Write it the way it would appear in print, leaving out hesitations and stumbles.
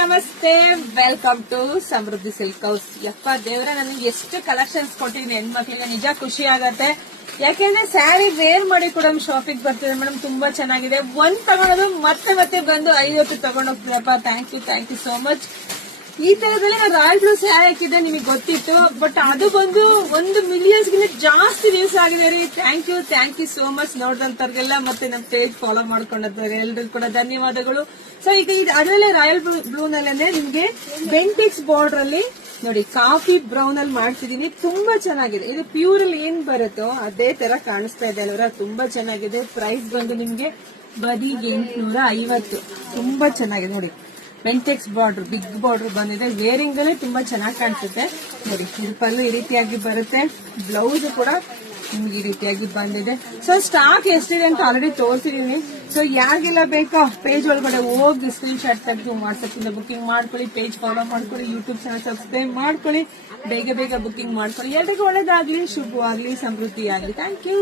ನಮಸ್ತೆ, welcome to Samriddhi silk house. ಯಪ್ಪ ದೇವ್ರೆ, ನನಗೆ ಎಷ್ಟು ಕಲೆಕ್ಷನ್ಸ್ ಕೊಟ್ಟಿದ್ದೀನಿ ಹೆಣ್ಮಕ್ಳಿಗೆ, ನಿಜ ಖುಷಿ ಆಗತ್ತೆ. ಯಾಕೆಂದ್ರೆ ಸ್ಯಾರಿ ವೇರ್ ಮಾಡಿ ಕೂಡ ಶಾಪಿಂಗ್ ಬರ್ತಿದೆ ಮೇಡಮ್, ತುಂಬಾ ಚೆನ್ನಾಗಿದೆ. ಒಂದ್ ತಗೊಳೋದು ಮತ್ತೆ ಮತ್ತೆ ಬಂದು 5 ತಗೊಂಡ್ ಹೋಗ್ತೀರಪ್ಪ. Thank you so much. ಈ ತರದಲ್ಲಿ ನಾನು ರಾಯಲ್ ಬ್ಲೂ ಸ್ಯಾರಿ ಹಾಕಿದ್ದೆ, ನಿಮಗೆ ಗೊತ್ತಿತ್ತು. ಬಟ್ ಅದು ಬಂದು 1 ಮಿಲಿಯನ್ಸ್ ಗಿಂತ ಜಾಸ್ತಿ ವ್ಯೂಸ್ ಆಗಿದೆ ರೀ. ಥ್ಯಾಂಕ್ ಯು ಸೋ ಮಚ್ ನೋಡಿದಂತವ್ರಿಗೆಲ್ಲ, ಮತ್ತೆ ನಮ್ಮ ಪೇಜ್ ಫಾಲೋ ಮಾಡ್ಕೊಂಡವ್ರಿಗೆ ಎಲ್ರಿಗೂ ಕೂಡ ಧನ್ಯವಾದಗಳು. ಸೊ ಈಗ ಅದರಲ್ಲೇ ರಾಯಲ್ ಬ್ಲೂ ನಲ್ಲೇ ನಿಮ್ಗೆ ಬೆಂಟಿಕ್ಸ್ ಬಾರ್ಡರ್ ಅಲ್ಲಿ ನೋಡಿ ಕಾಫಿ ಬ್ರೌನ್ ಅಲ್ಲಿ ಮಾಡ್ತಿದೀನಿ. ತುಂಬಾ ಚೆನ್ನಾಗಿದೆ. ಇದು ಪ್ಯೂರ್ ಅಲ್ಲಿ ಏನ್ ಬರುತ್ತೋ ಅದೇ ತರ ಕಾಣಿಸ್ತಾ ಇದೆ ಅಲ್ವರ, ತುಂಬಾ ಚೆನ್ನಾಗಿದೆ. ಪ್ರೈಸ್ ಬಂದು ನಿಮ್ಗೆ ಬರೀ 850. ತುಂಬಾ ಚೆನ್ನಾಗಿದೆ ನೋಡಿ. ಬೆಂಟೆಕ್ಸ್ ಬಾರ್ಡರ್, ಬಿಗ್ ಬಾರ್ಡರ್ ಬಂದಿದೆ. ವೇರಿಂಗ್ ಅಲ್ಲಿ ತುಂಬಾ ಚೆನ್ನಾಗಿ ಕಾಣಿಸುತ್ತೆ ನೋಡಿ. ಇದು ಪಲ್ಲು ಈ ರೀತಿಯಾಗಿ ಬರುತ್ತೆ, ಬ್ಲೌಸ್ ಕೂಡ ನಿಮ್ಗೆ ಈ ರೀತಿಯಾಗಿ ಬಂದಿದೆ. ಸೊ ಸ್ಟಾಕ್ ಎಷ್ಟಿದೆ ಅಂತ ಆಲ್ರೆಡಿ ತೋರಿಸಿದೀನಿ. ಸೊ ಯಾರಿಗೆಲ್ಲ ಬೇಕಾ ಪೇಜ್ ಒಳಗಡೆ ಹೋಗಿ ಸ್ಕ್ರೀನ್ ಶಾಟ್ ತೆಗೆದು ವಾಟ್ಸ್ಆಪ್ ಇಂದ ಬುಕಿಂಗ್ ಮಾಡ್ಕೊಳ್ಳಿ, ಪೇಜ್ ಫಾಲೋ ಮಾಡ್ಕೊಳ್ಳಿ, ಯೂಟ್ಯೂಬ್ ಚಾನಲ್ ಸಬ್ಸ್ಕ್ರೈಬ್ ಮಾಡ್ಕೊಳ್ಳಿ, ಬೇಗ ಬುಕಿಂಗ್ ಮಾಡ್ಕೊಳ್ಳಿ. ಎಲ್ರಿಗೂ ಒಳ್ಳೇದಾಗ್ಲಿ, ಶುಭವಾಗ್ಲಿ, ಸಮೃದ್ಧಿ ಆಗ್ಲಿ. Thank you.